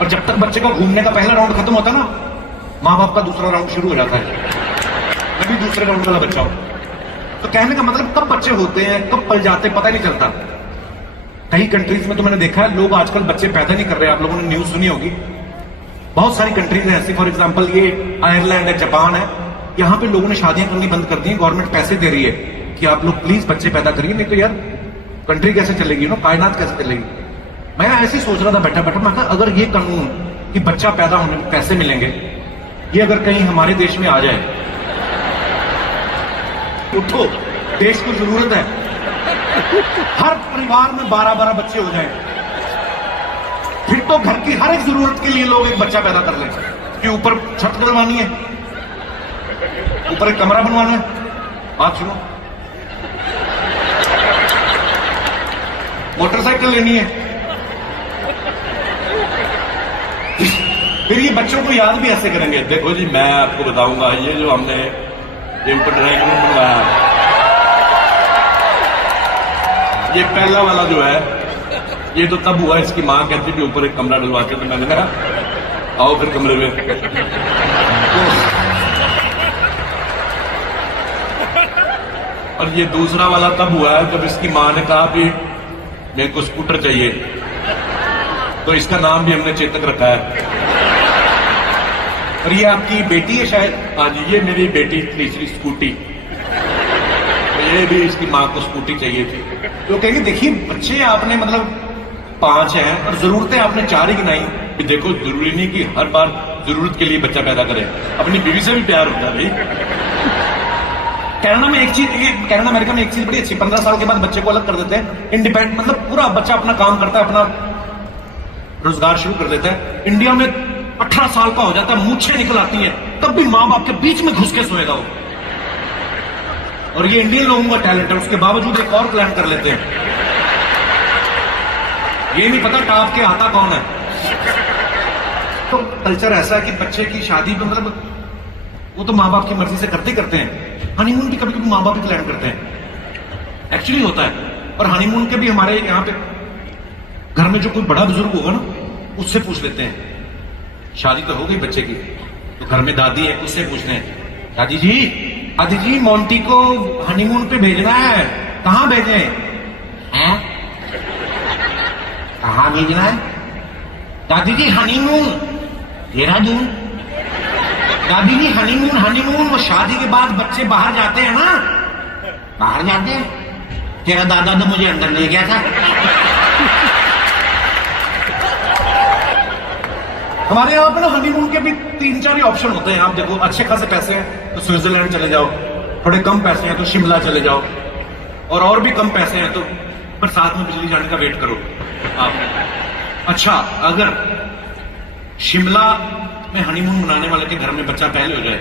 और जब तक बच्चे का घूमने का पहला राउंड खत्म होता है ना, माँ बाप का दूसरा राउंड शुरू हो जाता है। मैं भी दूसरे राउंड वाला बच्चा हूं। तो कहने का मतलब कब बच्चे होते हैं, कब पल जाते हैं, पता नहीं चलता। कई कंट्रीज में तो मैंने देखा है लोग आजकल बच्चे पैदा नहीं कर रहे। आप लोगों ने न्यूज सुनी होगी, बहुत सारी कंट्रीज हैं ऐसी। फॉर एग्जाम्पल ये आयरलैंड है, जापान है, यहां पे लोगों ने शादियां करनी बंद कर दी है। गवर्नमेंट पैसे दे रही है कि आप लोग प्लीज बच्चे पैदा करिए, नहीं तो यार कंट्री कैसे चलेगी, कायनात कैसे चलेगी। मैं ऐसे ही सोच रहा था बैठा बैठा, मैं कहा अगर ये कानून कि बच्चा पैदा होने में पैसे मिलेंगे, ये अगर कहीं हमारे देश में आ जाए, उठो, देश को जरूरत है हर परिवार में 12-12 बच्चे हो जाएं, फिर तो घर की हर एक जरूरत के लिए लोग एक बच्चा पैदा कर लें। कि ऊपर छत डलवानी है, ऊपर एक कमरा बनवाना है, बात सुनो, मोटरसाइकिल लेनी है, फिर ये बच्चों को याद भी ऐसे करेंगे। देखो जी, मैं आपको बताऊंगा, ये जो हमने ऊपर ड्राइंग रूम बनवाया, ये पहला वाला जो है, ये तो तब हुआ इसकी मां कहती थी ऊपर एक कमरा डलवा के, तो मैंने कहा आओ फिर कमरे में। और ये दूसरा वाला तब हुआ है जब इसकी मां ने कहा कि मेरे को स्कूटर चाहिए, तो इसका नाम भी हमने चेतक रखा है। और ये आपकी बेटी है शायद? हाँ जी, ये मेरी बेटी तीसरी स्कूटी, तो ये भी इसकी मां को स्कूटी चाहिए थी। तो कहेंगे देखिए बच्चे आपने मतलब 5 हैं और जरूरतें आपने 4 ही गिनाई। कि देखो, जरूरी नहीं कि हर बार जरूरत के लिए बच्चा पैदा करे, अपनी बीवी से भी प्यार होता है भाई। कनाडा में एक चीज, कनाडा अमेरिका में एक चीज बड़ी अच्छी, 15 साल के बाद बच्चे को अलग कर देते हैं, इंडिपेंडेंट, मतलब पूरा बच्चा अपना काम करता है, अपना रोजगार शुरू कर देता है। इंडिया में 18 साल का हो जाता है, मूछें निकल आती हैं, तब भी मां बाप के बीच में घुस के सोएगा वो। और ये इंडियन लोगों का टैलेंट है, उसके बावजूद एक और प्लान कर लेते हैं। ये नहीं पता टाप के आता कौन है। तो कल्चर ऐसा है कि बच्चे की शादी पे मतलब वो तो माँ बाप की मर्जी से करते ही करते हैं। हनीमून भी कभी कभी माँ बाप ही प्लान करते हैं, एक्चुअली होता है। और हनीमून के भी हमारे यहाँ पे घर में जो कोई बड़ा बुजुर्ग होगा ना, उससे पूछ लेते हैं। शादी तो हो गई बच्चे की, तो घर में दादी है, उससे पूछते हैं, दादी जी मोंटी को हनीमून पे भेजना है, कहाँ भेजे हैं? कहाँ भेजना है? दादी जी हनीमून, देहरादून। दादी जी हनीमून वो शादी के बाद बच्चे बाहर जाते हैं ना, बाहर जाते हैं। तेरा दादा तो मुझे अंदर ले गया था। हमारे यहाँ पे ना हनीमून के भी 3-4 ही ऑप्शन होते हैं। आप देखो, अच्छे खासे पैसे हैं तो स्विट्जरलैंड चले जाओ, थोड़े कम पैसे हैं तो शिमला चले जाओ, और भी कम पैसे हैं तो बरसात में बिजली जाने का वेट करो आप। अच्छा, अगर शिमला में हनीमून मनाने वाले के घर में बच्चा पहले हो जाए,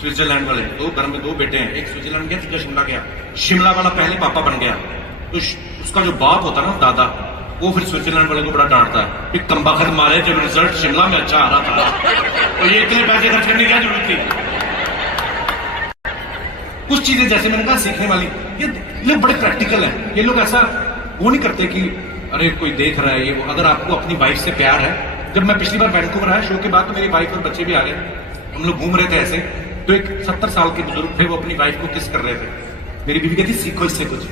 स्विट्जरलैंड वाले, तो घर में 2 बेटे हैं, एक स्विट्जरलैंड गया, दूसरा शिमला गया, शिमला वाला पहले पापा बन गया, तो उसका जो बाप होता है ना, दादा, वो फिर स्विट्जरलैंड वाले को बड़ा डांटता है कि कमबख्त मारे, जब रिजल्ट शिमला में अच्छा आ रहा था तो ये इतने पैसे खर्च करने की क्या जरूरत थी। कुछ चीजें जैसे मैंने कहा सीखने वाली, ये बड़े प्रैक्टिकल है। ये लोग ऐसा वो नहीं करते कि अरे कोई देख रहा है ये वो। अगर आपको अपनी वाइफ से प्यार है, जब मैं पिछली बार वैंकूवर आया शो के बाद, तो मेरी वाइफ और बच्चे भी आ गए, हम लोग घूम रहे थे ऐसे, तो एक 70 साल के बुजुर्ग थे, वो अपनी वाइफ को किस कर रहे थे। मेरी बीवी कहती सीखो इससे कुछ,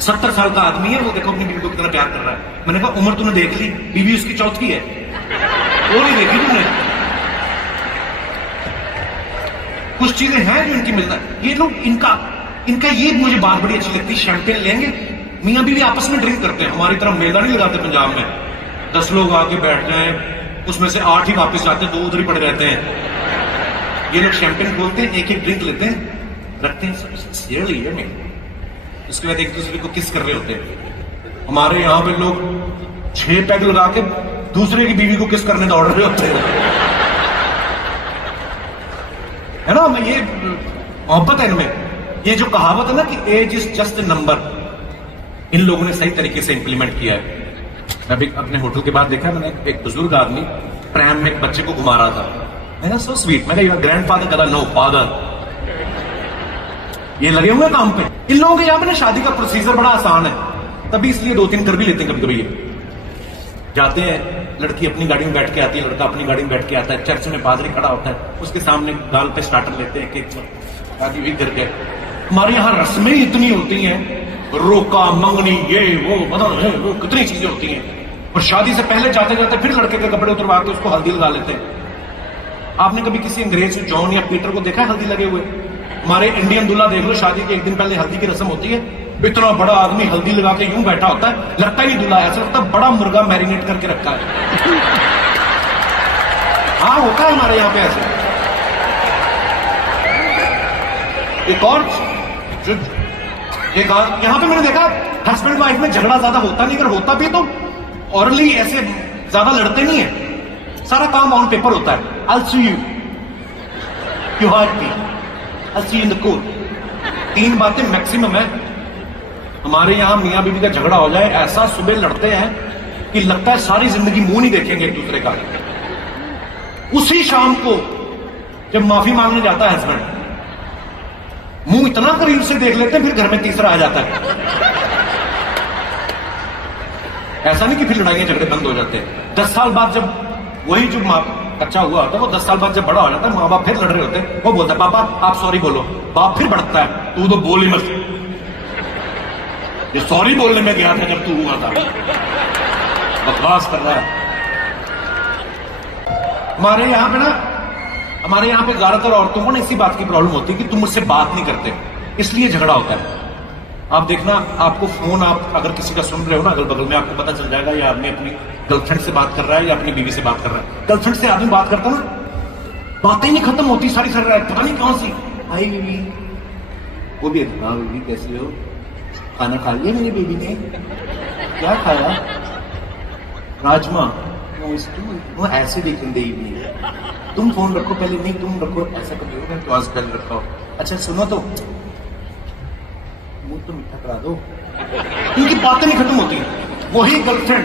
70 साल का आदमी है वो, देखो अपनी बीवी को कितना प्यार कर रहा है। मैंने कहा उम्र तूने देख ली, बीवी उसकी चौथी है, वो नहीं देखी तुमने। कुछ चीजें हैं जो इनकी मिलता है। ये लोग इनका ये मुझे बात बड़ी अच्छी लगती है, शैंपेन लेंगे, मियाँ बीवी आपस में ड्रिंक करते हैं। हमारी तरह मेला नहीं लगाते पंजाब में, 10 लोग आके बैठ जाए, उसमें से 8 ही वापस जाते हैं, 2 उधर ही पड़े रहते हैं। ये लोग शैंपेन खोलते हैं, एक ड्रिंक लेते हैं, रखते हैं, उसके बाद एक दूसरे को किस कर रहे होते हैं। हमारे यहाँ पे लोग 6 पैग लगा के दूसरे की बीवी को किस करने दौड़ रहे होते हैं, है ना। मैं ये मोहब्बत है इनमें। ये जो कहावत है ना कि age is just a number, इन लोगों ने सही तरीके से इंप्लीमेंट किया है। मैं भी अपने होटल के बाद देखा, मैंने एक बुजुर्ग आदमी ट्रैम में एक बच्चे को घुमा रहा था। मैंने सो स्वीट, मैं कहा ग्रैंड फादर कहता नो फादर, ये लगे हुए काम पे। इन लोगों के यहाँ पे ना शादी का प्रोसीजर बड़ा आसान है, तभी इसलिए 2-3 कर भी लेते हैं कभी कभी। जाते हैं, लड़की अपनी गाड़ी में बैठ के आती है, लड़का अपनी गाड़ी में बैठ के आता है, चर्च में पादरी खड़ा होता है, उसके सामने गाल पे स्टार्टर लेते हैं, केक शादी भी करके। हमारे यहाँ रस्में इतनी होती हैं, रोका मंगनी ये वो मतलब है वो कितनी चीजें होती हैं, और शादी से पहले जाते जाते फिर लड़के के कपड़े उतरवा के उसको हल्दी लगा लेते हैं। आपने कभी किसी अंग्रेज जॉन या पीटर को देखा है हल्दी लगे हुए? हमारे इंडियन दूल्हा देख लो, शादी के एक दिन पहले हल्दी की रस्म होती है, इतना बड़ा आदमी हल्दी लगा के यूं बैठा होता है, लगता ही नहीं दूल्हा, ऐसा लगता है बड़ा मुर्गा मैरिनेट करके रखा है। हाँ होता है हमारे यहाँ पे ऐसे। एक और यहां पे मैंने देखा हस्बैंड वाइफ में झगड़ा ज्यादा होता नहीं, अगर होता भी तो ऑरली ऐसे ज्यादा लड़ते नहीं है, सारा काम ऑन पेपर होता है। I'll see you, you heard me, I'll see you in the court। 3 बातें मैक्सिमम है। हमारे यहां मियां बीवी का झगड़ा हो जाए, ऐसा सुबह लड़ते हैं कि लगता है सारी जिंदगी मुंह नहीं देखेंगे एक दूसरे का। उसी शाम को जब माफी मांगने जाता है हस्बैंड, मुंह इतना करीब से देख लेते हैं, फिर घर में तीसरा आ जाता है। ऐसा नहीं कि फिर लड़ाइयां झगड़े बंद हो जाते हैं। 10 साल बाद जब वही जो बच्चा हुआ होता है, वो 10 साल बाद जब बड़ा हो जाता है, माँ बाप फिर लड़ रहे होते हैं, वो बोलता है पापा आप सॉरी बोलो, बाप फिर बढ़ता है तू तो बोल ही मत, ये सॉरी बोलने में गया था जब तू हुआ था, बकवास कर रहा है। हमारे यहाँ पे ज्यादातर औरतों को ना इसी बात की प्रॉब्लम होती है कि तुम मुझसे बात नहीं करते, इसलिए झगड़ा होता है। आप देखना, आपको फोन आप अगर किसी का सुन रहे हो ना अगल बगल में, आपको पता चल जाएगा ये आदमी अपनी गर्लफ्रेंड से बात कर रहा है या अपनी बीवी से बात कर रहा है। गर्लफ्रेंड से आदमी बात करता ना, बातें नहीं खत्म होती सारी रात, पता नहीं कौन सी आई बीवी, वो भी हाँ बीवी कैसी हो, खाना खा लिया मेरी बीवी ने, क्या खाया, राजमा, वो ऐसे देखेंगे इवनिंग, तुम फोन रखो पहले, नहीं तुम रखो, ऐसा कर लो क्लॉज पहले रखो, अच्छा सुनो तो मुंह तो मीठा करा दो, क्योंकि बातें नहीं खत्म होती। वही गर्लफ्रेंड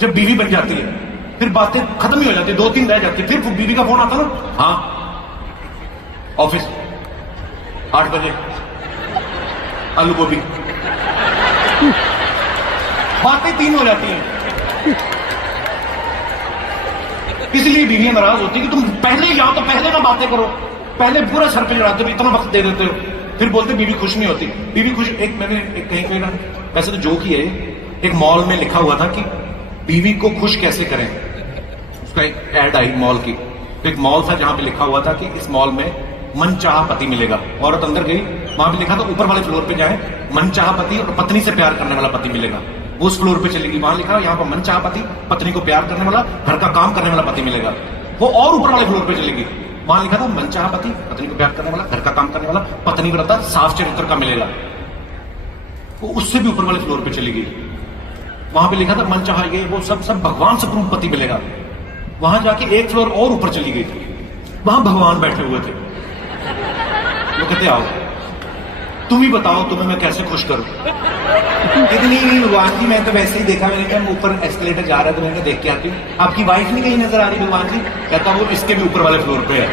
जब बीवी बन जाती है, फिर बातें खत्म ही हो जाती है, 2-3 रह जाती है, फिर बीवी का फोन आता ना, हाँ ऑफिस 8 बजे आलू गोभी, बातें 3 हो जाती हैं। इसलिए बीवियां नाराज होती है कि तुम पहले जाओ तो पहले ना बातें करो, पहले पूरा सर पे चढ़ाते हो, इतना वक्त दे देते हो, फिर बोलते बीवी खुश नहीं होती। बीवी खुश, मैंने कहीं ना, वैसे तो जोक ही है, एक मॉल में लिखा हुआ था कि बीवी को खुश कैसे करें, उसका एक ऐड आई मॉल की, तो एक मॉल था जहां पे लिखा हुआ था कि इस मॉल में मनचाहा पति मिलेगा। औरत अंदर गई, वहां पे लिखा था ऊपर वाले फ्लोर पे जाए, मनचाहा पति और पत्नी से प्यार करने वाला पति मिलेगा। वो उस फ्लोर पे चलेगी, वहां लिखा यहाँ पर मनचाहा पति, पत्नी को प्यार करने वाला, घर का काम करने वाला पति मिलेगा। वो और ऊपर वाले फ्लोर पे चलेगी, वहां लिखा था मनचाहा पति, पत्नी को प्यार करने वाला, घर का काम करने वाला, पत्नी व्रता साफ चरित्र का मिलेगा। वो उससे भी ऊपर वाले फ्लोर पे चली गई, वहां पे लिखा था मनचाहा ये वो सब भगवान स्वरूप पति मिलेगा। वहां जाके एक फ्लोर और ऊपर चली गई, वहां भगवान बैठे हुए थे। वो कहते आओ तुम ही बताओ तुम्हें मैं कैसे खुश करूं। नहीं भगवान जी, मैं तो वैसे ही देखा, मैंने कहा ऊपर एस्केलेटर जा रहा है तो मैंने देख के आती हूँ, आपकी वाइफ नहीं कहीं नजर आ रही भगवान जी? कहता वो इसके भी ऊपर वाले फ्लोर पे है।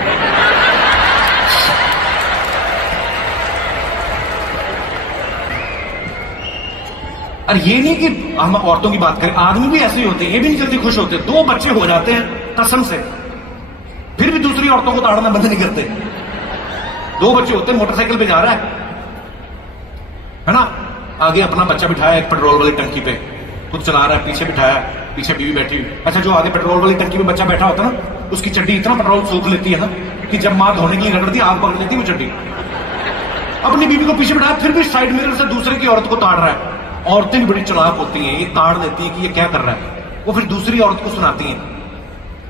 और ये नहीं कि हम औरतों की बात करें, आदमी भी ऐसे ही होते हैं, ये भी नहीं जल्दी खुश होते। 2 बच्चे हो जाते हैं कसम से, फिर भी दूसरी औरतों को ताड़ना बंद नहीं करते। 2 बच्चे होते हैं, मोटरसाइकिल पे जा रहा है ना, आगे अपना बच्चा बिठाया एक पेट्रोल वाली टंकी पे, खुद चला रहा है, पीछे बिठाया, पीछे बीवी बैठी हुई। अच्छा, जो आगे पेट्रोल वाली टंकी पे बच्चा बैठा होता है ना, उसकी चड्डी इतना पेट्रोल सूख लेती है ना कि जब मां धोने के लिए रगड़ती आग पकड़ लेती है वो चड्डी। अपनी बीवी को पीछे बिठाया, फिर भी साइड मिरर से दूसरे की औरत को ताड़ रहा है। औरतें भी बड़ी चालाक होती हैं, ये ताड़ देती है कि ये क्या कर रहा है, वो फिर दूसरी औरत को सुनाती हैं।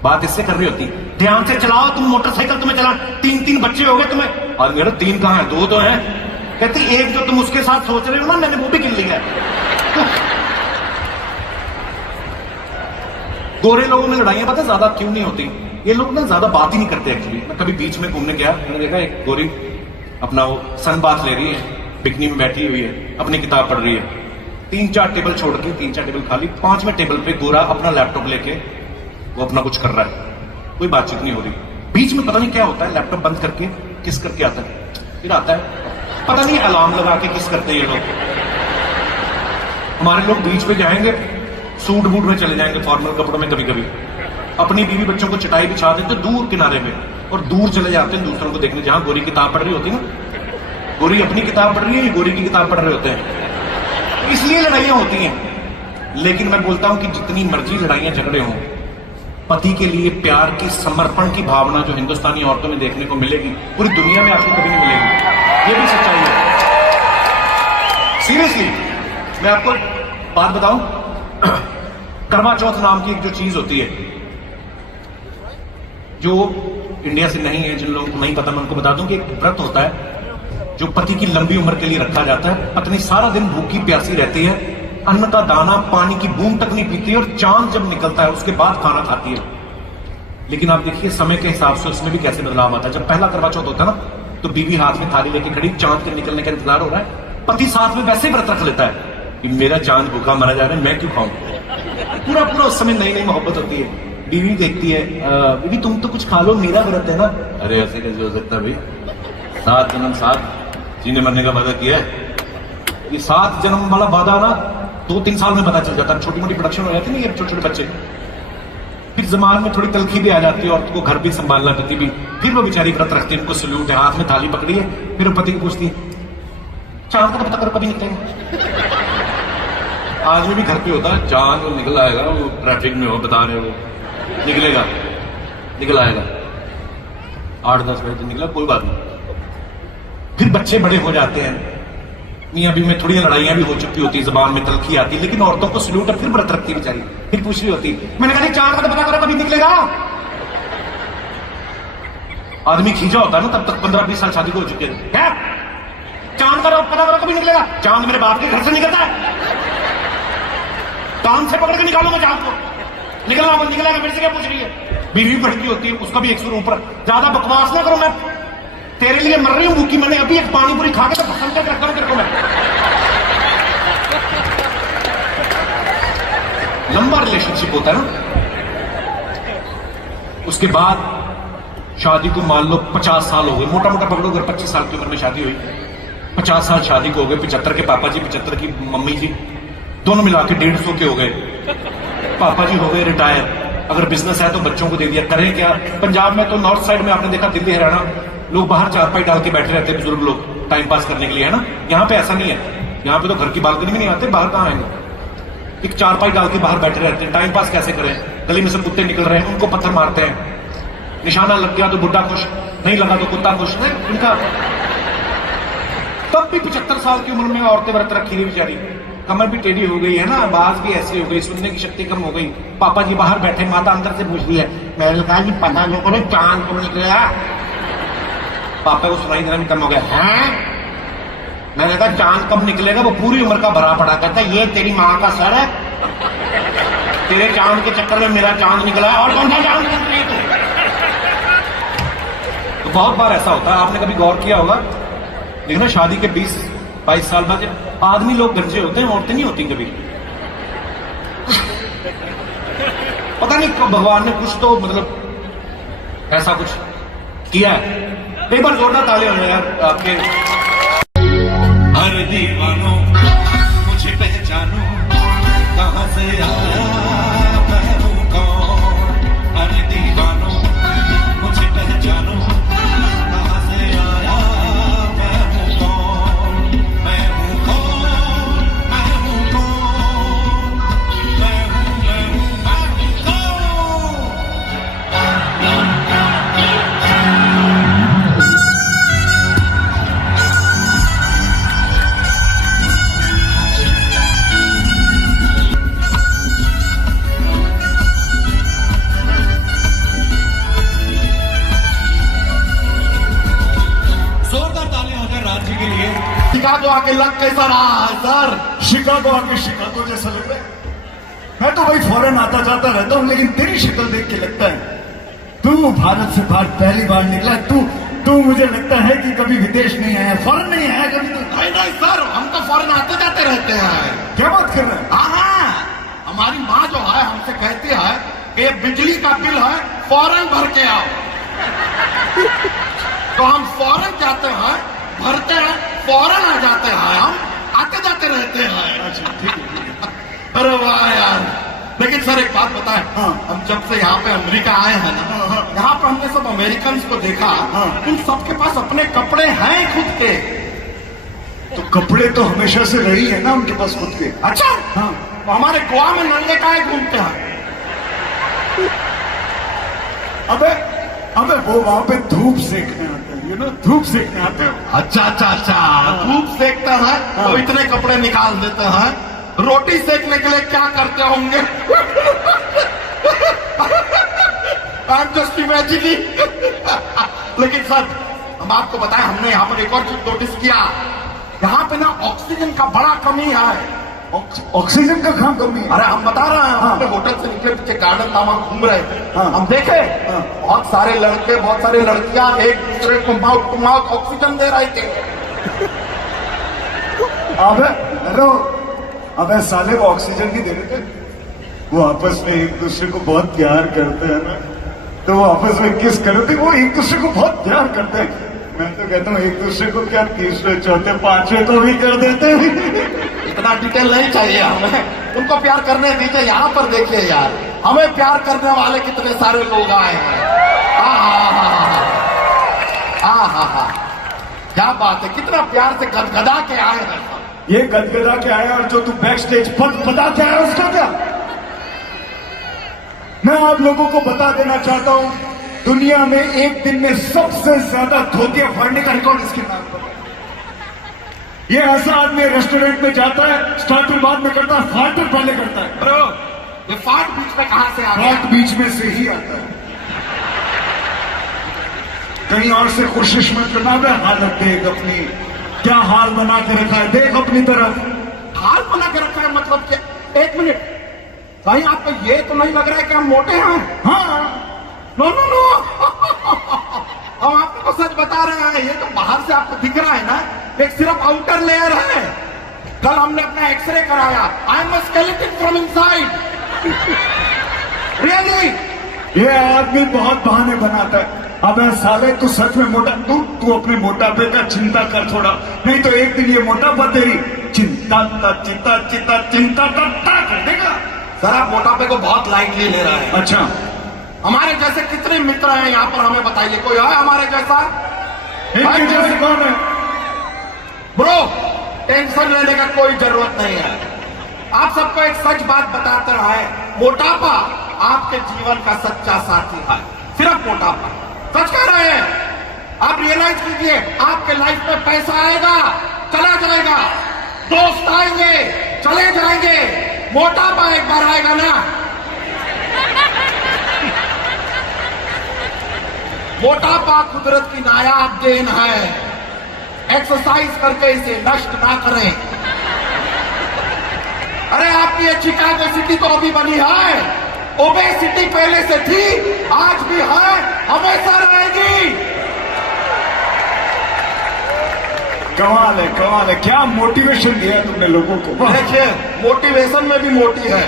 बात इससे कर रही होती, ध्यान से चलाओ तुम मोटरसाइकिल, तुम्हें चला 3 बच्चे हो गए तुम्हें, और मेरे 3 कहां है, 2 तो हैं। कहती एक जो तुम उसके साथ सोच रहे हो ना, मैंने वो भी गिन लिया है। गोरे लोगों में लड़ाइयां पता ज्यादा क्यों नहीं होती, ये लोग ना ज्यादा बात ही नहीं करते एक्चुअली। मैं कभी बीच में घूमने गया, मैंने देखा एक गोरी अपना वो सन बाथ ले रही है, बिकनी में बैठी हुई है, अपनी किताब पढ़ रही है। 3-4 टेबल छोड़ के, 3-4 टेबल खाली, 5वें टेबल पे गोरा अपना लैपटॉप लेके वो अपना कुछ कर रहा है, कोई बातचीत नहीं हो रही। बीच में पता नहीं क्या होता है, लैपटॉप बंद करके किस करके आता है, फिर आता है, पता नहीं अलार्म लगा के किस करते हैं ये लोग। हमारे लोग बीच पे जाएंगे, सूट बूट में चले जाएंगे, फॉर्मल कपड़ों में कभी कभी। अपनी बीवी बच्चों को चटाई बिछा देते दूर किनारे में और दूर चले जाते हैं दूसरों को देखने, जहां गोरी किताब पढ़ रही होती है ना। गोरी अपनी किताब पढ़ रही है, गोरी की किताब पढ़ रहे होते हैं, इसलिए लड़ाइयां होती हैं। लेकिन मैं बोलता हूं कि जितनी मर्जी लड़ाइयां झगड़े हों, पति के लिए प्यार की, समर्पण की भावना जो हिंदुस्तानी औरतों में देखने को मिलेगी, पूरी दुनिया में आपको कभी नहीं मिलेगी। ये भी सच्चाई है। सीरियसली मैं आपको बात बताऊं, करवा चौथ नाम की एक जो चीज होती है, जो इंडिया से नहीं है, जिन लोगों को नहीं पता मैं उनको बता दूं कि एक व्रत होता है जो पति की लंबी उम्र के लिए रखा जाता है। पत्नी सारा दिन भूखी प्यासी रहती है, अन्न का दाना, पानी की बूंद तक नहीं पीती है, और चांद जब निकलता है उसके बाद खाना खाती है। लेकिन आप देखिए समय के हिसाब से उसमें भी कैसे बदलाव आता है। जब पहला करवा चौथ होता है ना, तो बीवी हाथ में थाली लेके खड़ी, चांद के निकलने का इंतजार हो रहा है, पति साथ में वैसे ही व्रत रख लेता है कि मेरा चांद भूखा मरा जा रहा है, मैं क्यों खाऊं। पूरा पूरा उस समय नई नई मोहब्बत होती है। बीवी देखती है, बीवी तुम तो कुछ खा लो, मेरा व्रत है ना। अरे ऐसे कैसे हो सकता है भाई, 7 जन्म 7 जीने मरने का वादा किया है। ये 7 जन्म वाला वादा ना 2-3 साल में पता चल जाता है। छोटी मोटी प्रोडक्शन हो जाती है ना, ये छोटे छोटे बच्चे, फिर जमान में थोड़ी तलखी भी आ जाती है, औरत को घर भी संभालना, पति भी। फिर वो बेचारी व्रत रखती है, उनको सल्यूट है, हाथ में थाली पकड़ी है, फिर वो पति को पूछती है चांद का पता करो कभी निकलेंगे। आज में भी घर पे होता है, चांद वो निकल आएगा, वो ट्रैफिक में हो, बता रहे हो निकलेगा, निकल आएगा, 8-10 बजे तो निकला, कोई बात नहीं। फिर बच्चे बड़े हो जाते हैं, मियां बीवी में थोड़ी लड़ाइयां भी हो चुकी होती, जबान में तलखी आती, लेकिन औरतों को सल्यूट है, फिर व्रत रखती बेचारी, फिर पूछ रही होती, मैंने कहा चांद का पता करो कभी निकलेगा। आदमी खींचा होता है ना, तब तक 15-20 साल शादी को हो चुके हैं। चांद का पता करो कभी निकलेगा। चांद मेरे बाप के घर से निकलता है, कान से पकड़ के निकालो मैं चांद को, निकलना निकलेगा, मेरे से क्या पूछ रही है। बीवी भड़की होती है, उसका भी 1 सुर ऊपर, ज्यादा बकवास ना करो, मैं तेरे लिए मर रही हूं भूखी, मैंने अभी एक पानी पूरी खा के तो पसंद कर रखा हूं तेरे को मैं। लंबा रिलेशनशिप होता है ना, उसके बाद शादी को मान लो 50 साल हो गए, मोटा मोटा पकड़ो, अगर 25 साल की उम्र में शादी हुई, 50 साल शादी को हो गए, 75 के पापा जी, 75 की मम्मी जी, दोनों मिला के 150 के हो गए। पापा जी हो गए रिटायर, अगर बिजनेस है तो बच्चों को दे दिया, करें क्या। पंजाब में तो नॉर्थ साइड में आपने देखा, दिल्ली हरियाणा, लोग बाहर चारपाई डाल के बैठे रहते हैं, बुजुर्ग लोग टाइम पास करने के लिए, है ना। यहाँ पे ऐसा नहीं है, यहाँ पे तो घर की बालकनी में नहीं आते, बाहर कहाँ आएंगे, एक चारपाई डाल के बाहर बैठे रहते हैं। टाइम पास कैसे करें, गली में से कुत्ते निकल रहे हैं, उनको पत्थर मारते हैं, निशाना लग गया तो बुढ़ा खुश, नहीं लगा तो कुत्ता खुश है इनका। तब भी 75 साल की उम्र में औरतें व्रत रखी हुई बेचारी, कमर भी टेढ़ी हो गई है ना, आवाज भी ऐसी हो गई, सुनने की शक्ति कम हो गई। पापा जी बाहर बैठे, माता अंदर से पूछ रही है, मैंने कहा जी पता नहीं करो चांद कब निकलेगा। पापा को सुनाई देना भी कम हो गया, हैं? मैंने कहा चांद कब निकलेगा, वो पूरी उम्र का भरा पड़ा, कहता ये तेरी माँ का सर है, तेरे चांद के चक्कर में मेरा चांद निकला है, और कौन सा चांद निकल रही है। तो बहुत बार ऐसा होता है, आपने कभी गौर किया होगा, देखना शादी के 20-22 साल बाद आदमी लोग गंजे होते हैं, औरतें नहीं होती कभी। पता नहीं कब भगवान ने कुछ तो मतलब ऐसा कुछ किया है। एक बार जोरदार ताली हो यार आपके। हर दीवानों मुझे पहचानो, कहां से आया मैं हूं कौन। हर दीवानों मुझे पहचानो, कहां से आया मैं हूं कौन। मैं हूं कौन, मैं हूं कौन, मैं हूं कौन। शिकागो आके लग कैसा रहा है सर? शिकागो आके शिकागो जैसा लग रहा है। मैं तो भाई फॉरेन आता जाता रहता हूँ, लेकिन तेरी शक्ल देख के लगता है तू भारत से बाहर पहली बार निकला। तू मुझे लगता है कि कभी विदेश नहीं आया, फॉरेन नहीं आया कभी। तो नहीं सर, हम तो फॉरेन आते जाते रहते हैं। क्या बात कर रहे हैं? हाँ, हमारी माँ जो है हमसे कहती है कि ये बिजली का बिल है, फॉरेन भर के आओ। तो हम फॉरेन जाते हैं, भरते हैं, फौरन आ जाते हैं, हम आते जाते रहते हैं। अच्छा ठीक है। अरे वाह यार, लेकिन सर एक बात बताएं, हाँ। हम जब से यहाँ पे अमेरिका आए हैं ना, यहाँ पे हमने सब अमेरिकन को देखा, हाँ। उन सबके पास अपने कपड़े हैं खुद के। तो कपड़े तो हमेशा से रही है ना उनके पास खुद के। अच्छा, हाँ। तो हमारे गोवा में नंगे काहे घूमते हैं? अबे अबे वो वहां पे धूप सेकने आते हैं, धूप सेकने आते हैं। अच्छा अच्छा अच्छा, धूप सेकते हैं तो इतने कपड़े निकाल देते हैं। रोटी सेकने के लिए क्या करते होंगे? I am just imagining. लेकिन सर हम आपको बताएं, हमने यहाँ पर एक और चीज नोटिस किया, यहाँ पे ना ऑक्सीजन का बड़ा कमी है। ऑक्सीजन का कहाँ कमी है? अरे हम बता रहे हैं, हम हाँ। अपने होटल से निकले, पीछे गार्डन था, वहां घूम रहे थे, हाँ। हम देखे हाँ। बहुत सारे लड़के, बहुत सारी लड़कियां एक दूसरे को माउथ टू माउथ ऑक्सीजन दे रहे थे। अबे हेलो, अबे साले वो ऑक्सीजन नहीं दे रहे थे, वो आपस में एक दूसरे को बहुत प्यार करते हैं ना, तो वो आपस में किस करते, वो एक दूसरे को बहुत प्यार करते हैं। मैं तो कहता हूँ एक दूसरे को क्या तीसरे चौथे पांचवे को भी कर देते हैं। इतना डिटेल नहीं चाहिए हमें, उनको प्यार करने दीजिए। यहाँ पर देखिए यार, हमें प्यार करने वाले कितने सारे लोग आए हैं। हा, क्या बात है, कितना प्यार से गदगदा के आए हैं सब। ये गदगदा के आया, और जो तू बैक स्टेज पद बता के आया उसका क्या? मैं आप लोगों को बता देना चाहता हूं, दुनिया में एक दिन में सबसे ज्यादा धोतिया फाड़ने का रिकॉर्ड इसके नाम पर है। ये ऐसा आदमी रेस्टोरेंट में जाता है, स्टार्टर बाद में करता है, फाटर पहले करता है। ब्रो, ये फाट बीच में कहां से आ गया? फाट बीच में से ही आता है, कहीं और से कोशिश मत करना। बे हालत देख अपनी, क्या हाल बना के रखा है, देख अपनी तरफ। हाल बना के रखा है मतलब क्या? एक मिनट, कहीं आपको ये तो नहीं लग रहा है कि हम मोटे हैं? हाँ, नो नो नो, हम आपको सच बता रहे हैं, ये तो बाहर से आपको दिख रहा है ना, एक सिर्फ आउटर लेयर है। कल हमने अपना एक्सरे कराया, I am skeleton from inside. Really? ये आदमी बहुत बहाने बनाता है। अबे साले तू सच में मोटा, तू अपने मोटापे का चिंता कर थोड़ा, नहीं तो एक दिन ये मोटापा तेरी चिंता का चिंता कर देगा। सर आप मोटापे को बहुत लाइटली ले रहे हैं। अच्छा, हमारे जैसे कितने मित्र हैं यहाँ पर, हमें बताइए, कोई है हमारे जैसा? इनके जैसे कौन है? ब्रो, टेंशन लेने का कोई जरूरत नहीं है। आप सबको एक सच बात बताते रहे, मोटापा आपके जीवन का सच्चा साथी है। सिर्फ मोटापा, सच कह रहे हैं। आप रियलाइज कीजिए, आपके लाइफ में पैसा आएगा, चला जाएगा, दोस्त आएंगे, चले जाएंगे, मोटापा एक बार आएगा ना। मोटापा कुदरत की नायाब देन है, एक्सरसाइज करके इसे नष्ट ना करें। अरे आपकी ये शिकागो सिटी तो अभी बनी है, ओबेसिटी पहले से थी, आज भी है, हमेशा रहेगी। कमाल है, क्या मोटिवेशन दिया तुमने लोगों को। वाह। देखिए, मोटिवेशन में भी मोटी है,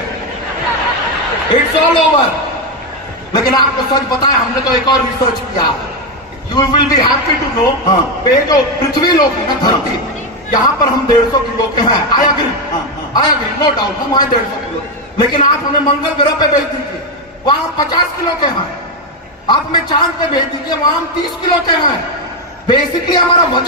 इट्स ऑल ओवर। लेकिन आपको सच बताएं, हमने तो एक और रिसर्च किया, you will be happy to know, हाँ। ये जो पृथ्वी लोग है ना, धरती, यहाँ पर हम 150 किलो के हैं। आई अग्री, नो डाउट, हम आए 150 किलो। लेकिन आप हमें मंगल ग्रह पे भेज दीजिए, वहां हम 50 किलो के हैं। आप हमें चांद पे भेज दीजिए, वहां हम 30 किलो के हैं। बेसिकली हमारा वजन